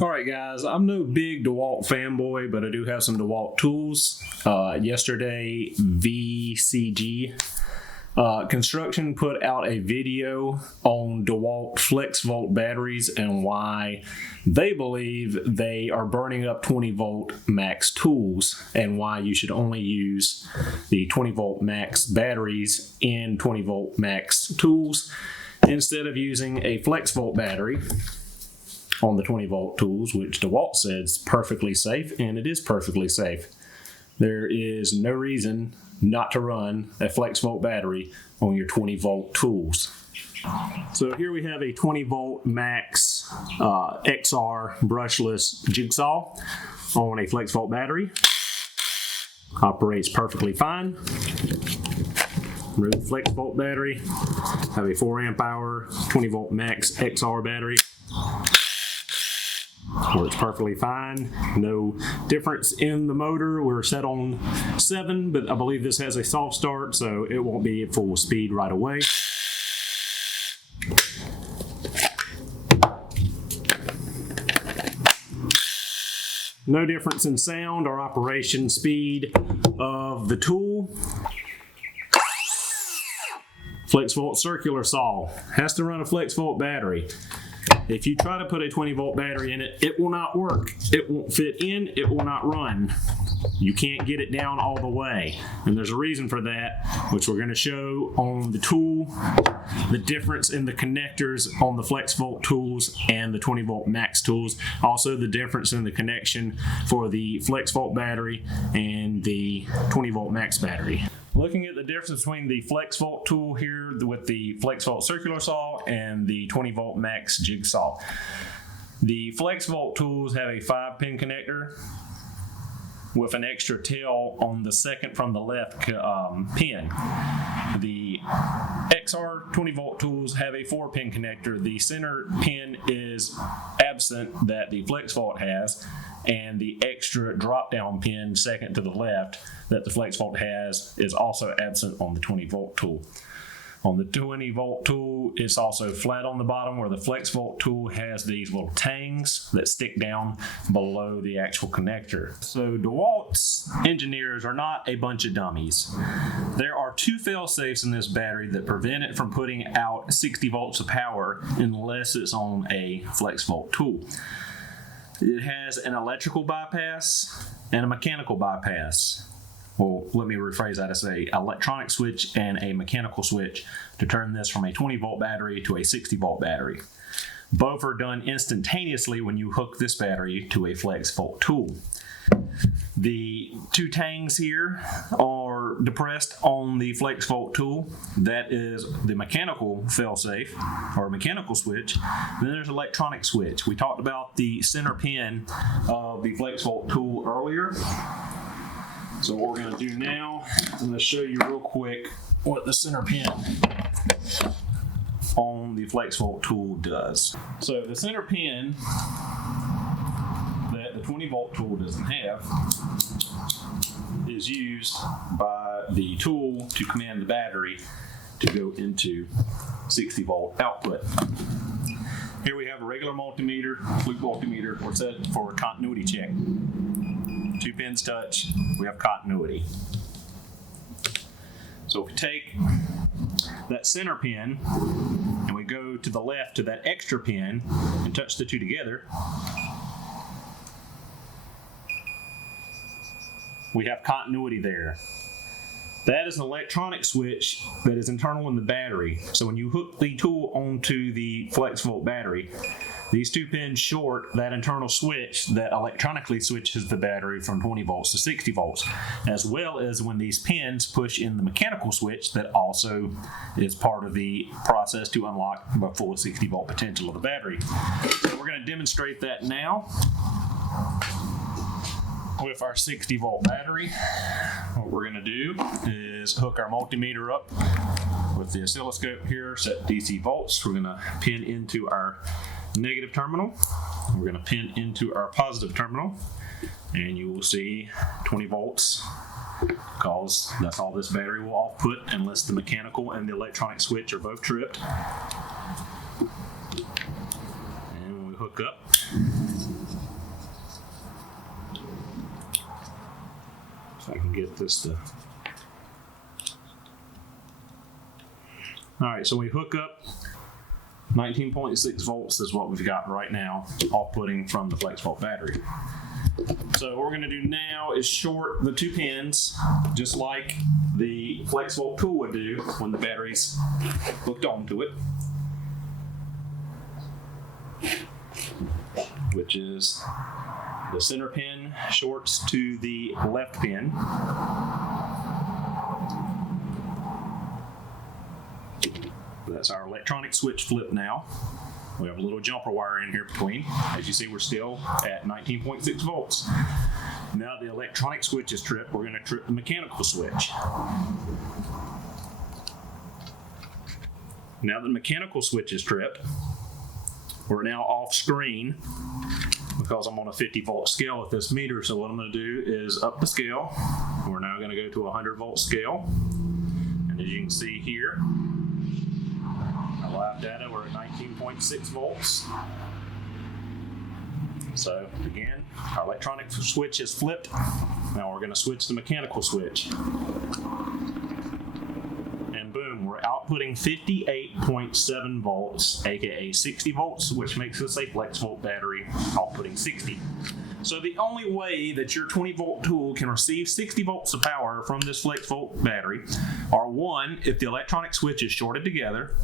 Alright guys, I'm no big DeWalt fanboy, but I do have some DeWalt tools. Yesterday, VCG Construction put out a video on DeWalt Flexvolt batteries and why they believe they are burning up 20 volt max tools and why you should only use the 20 volt max batteries in 20 volt max tools instead of using a Flexvolt battery on the 20 volt tools, which DeWalt says perfectly safe, and it is perfectly safe. There is no reason not to run a Flexvolt battery on your 20 volt tools. So here we have a 20 volt max XR brushless jigsaw on a Flexvolt battery. Operates perfectly fine. Remove the Flexvolt battery. Have a 4 amp hour 20 volt max XR battery. Works perfectly fine. No difference in the motor. We're set on 7, but I believe this has a soft start, so it won't be at full speed right away. No difference in sound or operation speed of the tool. Flexvolt circular saw has to run a Flexvolt battery. If you try to put a 20 volt battery in it, it will not work. It won't fit in, it will not run. You can't get it down all the way. And there's a reason for that, which we're going to show on the tool, the difference in the connectors on the Flexvolt tools and the 20 volt max tools. Also the difference in the connection for the Flexvolt battery and the 20 volt max battery. Looking at the difference between the Flexvolt tool here with the Flexvolt circular saw and the 20 volt max jigsaw. The Flexvolt tools have a 5-pin connector with an extra tail on the second from the left pin. The XR 20 volt tools have a 4-pin connector. The center pin is absent that the Flexvolt has, and the extra drop down pin second to the left that the Flexvolt has is also absent on the 20 volt tool. On the 20 volt tool, it's also flat on the bottom, where the Flexvolt tool has these little tangs that stick down below the actual connector. So DeWalt's engineers are not a bunch of dummies. There are 2 fail-safes in this battery that prevent it from putting out 60 volts of power unless it's on a Flexvolt tool. It has an electrical bypass and a mechanical bypass. Well, let me rephrase that. It's an electronic switch and a mechanical switch to turn this from a 20 volt battery to a 60 volt battery. Both are done instantaneously when you hook this battery to a Flexvolt tool. The 2 tangs here are depressed on the Flexvolt tool. That is the mechanical failsafe or mechanical switch. Then there's electronic switch. We talked about the center pin of the Flexvolt tool earlier. So what we're going to do now, I'm going to show you real quick what the center pin on the Flexvolt tool does. So the center pin that the 20 volt tool doesn't have is used by the tool to command the battery to go into 60 volt output. Here we have a regular multimeter, loop multimeter. We're set for a continuity check. 2 pins touch, we have continuity. So if we take that center pin and we go to the left to that extra pin and touch the 2 together, we have continuity there. That is an electronic switch that is internal in the battery. So when you hook the tool onto the Flexvolt battery, these 2 pins short that internal switch that electronically switches the battery from 20 volts to 60 volts, as well as when these pins push in the mechanical switch that also is part of the process to unlock the full 60 volt potential of the battery. So we're going to demonstrate that now with our 60 volt battery. What we're going to do is hook our multimeter up with the oscilloscope here, set DC volts. We're going to pin into our negative terminal. We're going to pin into our positive terminal, and you will see 20 volts because that's all this battery will output unless the mechanical and the electronic switch are both tripped. And when we hook up, If I can get this to. All right, so we hook up 19.6 volts is what we've got right now, outputting from the Flexvolt battery. So what we're going to do now is short the two pins, just like the Flexvolt tool would do when the battery's hooked onto it, which is the center pin shorts to the left pin. That's our electronic switch flip now. We have a little jumper wire in here between. As you see, we're still at 19.6 volts. Now the electronic switch is tripped, we're going to trip the mechanical switch. Now the mechanical switch is tripped, we're now off screen because I'm on a 50 volt scale with this meter. So what I'm going to do is up the scale. We're now going to go to a 100 volt scale. And as you can see here, live data, we're at 19.6 volts. So again, our electronic switch is flipped. Now we're going to switch the mechanical switch. And boom, we're outputting 58.7 volts, aka 60 volts, which makes this a Flexvolt battery outputting 60. So the only way that your 20 volt tool can receive 60 volts of power from this Flexvolt battery are, one, if the electronic switch is shorted together,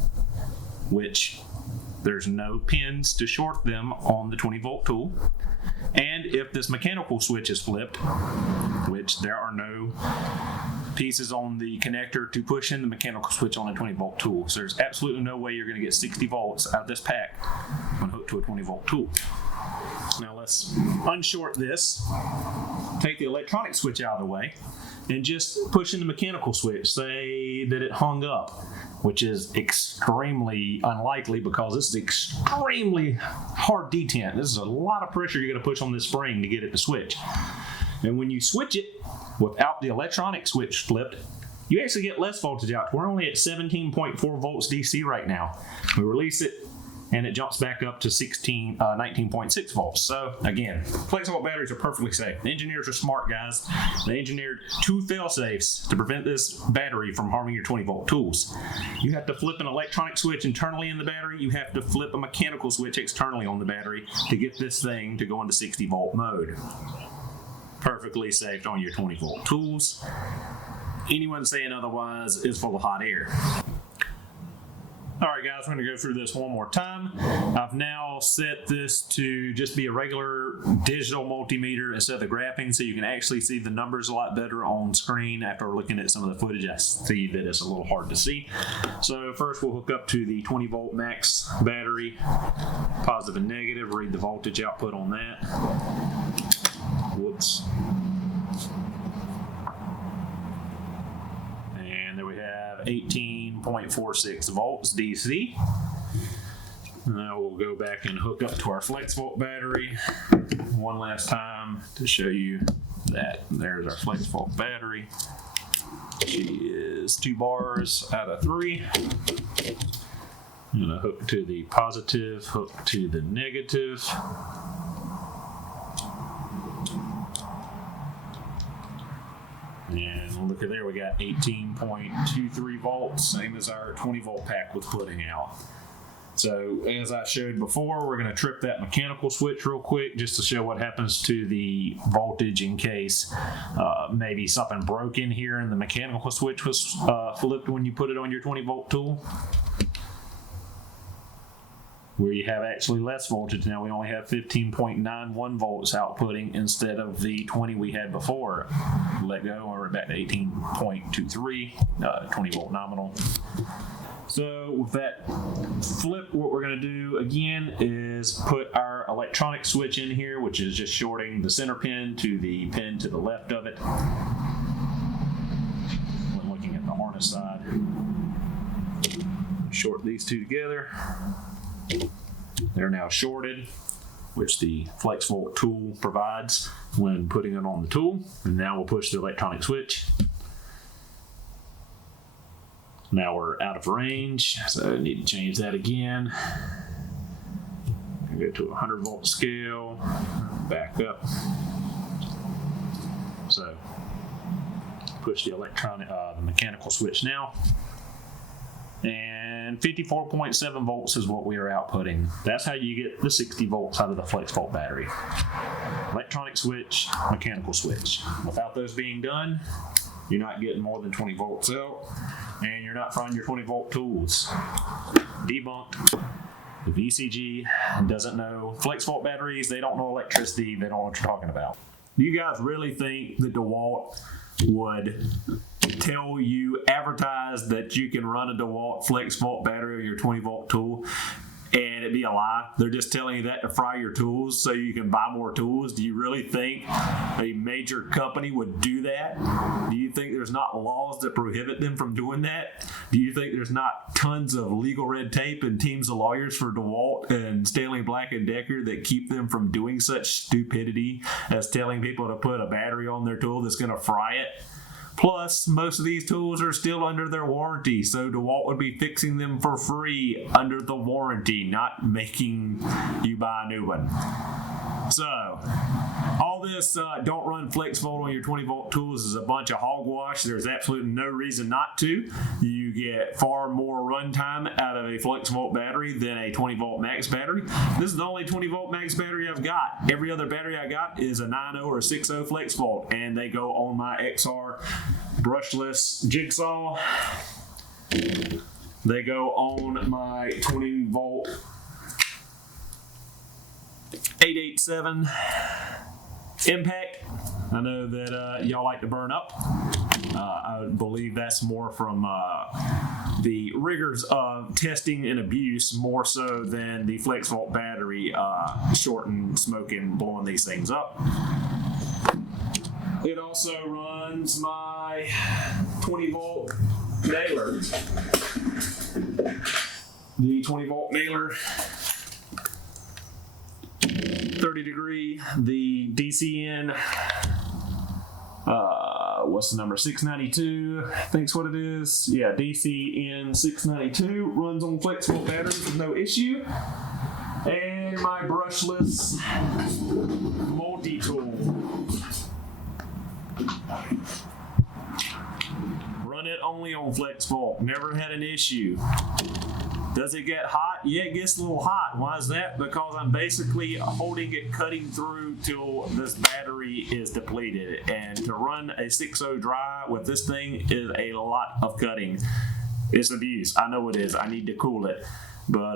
which there's no pins to short them on the 20 volt tool, and if this mechanical switch is flipped, which there are no pieces on the connector to push in the mechanical switch on a 20 volt tool. So there's absolutely no way you're going to get 60 volts out of this pack when hooked to a 20 volt tool. Now let's unshort this, take the electronic switch out of the way, and just push in the mechanical switch. Say that it hung up, which is extremely unlikely because this is extremely hard detent. This is a lot of pressure you're going to push on this spring to get it to switch. And when you switch it without the electronic switch flipped, you actually get less voltage out. We're only at 17.4 volts DC right now. We release it, and it jumps back up to 19.6 volts. So again, Flexvolt batteries are perfectly safe. The engineers are smart, guys. They engineered two fail-safes to prevent this battery from harming your 20 volt tools. You have to flip an electronic switch internally in the battery. You have to flip a mechanical switch externally on the battery to get this thing to go into 60 volt mode. Perfectly safe on your 20 volt tools. Anyone saying otherwise is full of hot air. All right, guys, we're going to go through this one more time. I've now set this to just be a regular digital multimeter instead of the graphing, so you can actually see the numbers a lot better on screen. After looking at some of the footage, I see that it's a little hard to see. So first we'll hook up to the 20 volt max battery, positive and negative, read the voltage output on that. Whoops. And there we have 18.46 volts DC. Now we'll go back and hook up to our Flexvolt battery one last time to show you that there's our Flexvolt battery. She is 2 bars out of 3. I'm going to hook to the positive, hook to the negative. And look at there, we got 18.23 volts, same as our 20 volt pack was putting out. So as I showed before, we're going to trip that mechanical switch real quick just to show what happens to the voltage in case maybe something broke in here and the mechanical switch was flipped when you put it on your 20 volt tool. Where you have actually less voltage. Now we only have 15.91 volts outputting instead of the 20 we had before. Let go, and we're back to 18.23, 20 volt nominal. So with that flip, what we're going to do again is put our electronic switch in here, which is just shorting the center pin to the pin to the left of it. When looking at the harness side, short these two together. They're now shorted, which the Flexvolt tool provides when putting it on the tool. And now we'll push the electronic switch. Now we're out of range, so I need to change that again. Go to a 100 volt scale, back up. So Push the the mechanical switch now. And 54.7 volts is what we are outputting. That's how you get the 60 volts out of the Flexvolt battery. Electronic switch, mechanical switch. Without those being done, you're not getting more than 20 volts out, and you're not frying your 20 volt tools. Debunked. The VCG doesn't know Flexvolt batteries, they don't know electricity, they don't know what you're talking about. Do you guys really think that DeWalt would advertise that you can run a DeWalt Flexvolt battery on your 20 volt tool and it'd be a lie? They're just telling you that to fry your tools so you can buy more tools. Do you really think a major company would do that? Do you think there's not laws that prohibit them from doing that? Do you think there's not tons of legal red tape and teams of lawyers for DeWalt and Stanley Black & Decker that keep them from doing such stupidity as telling people to put a battery on their tool that's going to fry it? Plus, most of these tools are still under their warranty, so DeWalt would be fixing them for free under the warranty, not making you buy a new one. So, all this don't run Flexvolt on your 20 volt tools is a bunch of hogwash. There's absolutely no reason not to. You get far more runtime out of a Flexvolt battery than a 20 volt max battery. This is the only 20 volt max battery I've got. Every other battery I got is a 9.0 or a 6.0 Flexvolt, and they go on my XR brushless jigsaw. They go on my 20 volt 887 impact. I know that y'all like to burn up. I believe that's more from the rigors of testing and abuse, more so than the Flexvolt battery shorting, smoking, blowing these things up. It also runs my 20 volt nailer. The 20 volt nailer, 30 degree, the DCN, what's the number, 692, I think's what it is. Yeah, DCN 692 runs on Flexvolt batteries with no issue. And my brushless multi-tool. Run it only on Flexvolt, never had an issue. Does it get hot? Yeah, it gets a little hot. Why is that? Because I'm basically holding it, cutting through till this battery is depleted. And to run a 6.0 dry with this thing is a lot of cutting. It's abuse. I know it is. I need to cool it. But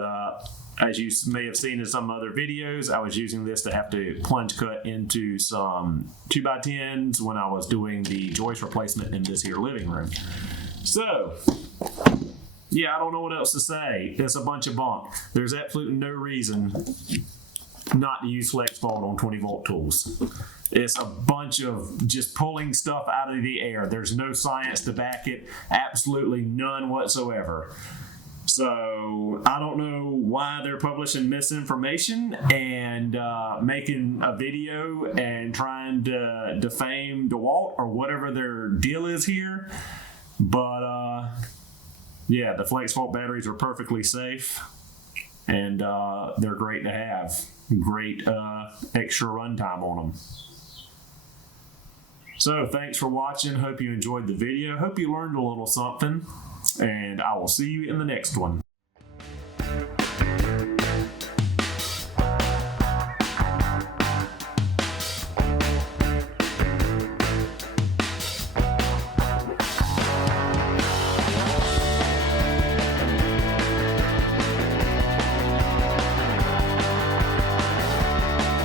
as you may have seen in some other videos, I was using this to have to plunge cut into some 2x10s when I was doing the joist replacement in this here living room. So, yeah, I don't know what else to say. It's a bunch of bunk. There's absolutely no reason not to use Flexvolt on 20 volt tools. It's a bunch of just pulling stuff out of the air. There's no science to back it. Absolutely none whatsoever. So I don't know why they're publishing misinformation and making a video and trying to defame DeWalt or whatever their deal is here. But yeah, the Flexvolt batteries are perfectly safe, and they're great to have. Great extra runtime on them. So thanks for watching. Hope you enjoyed the video. Hope you learned a little something, and I will see you in the next one.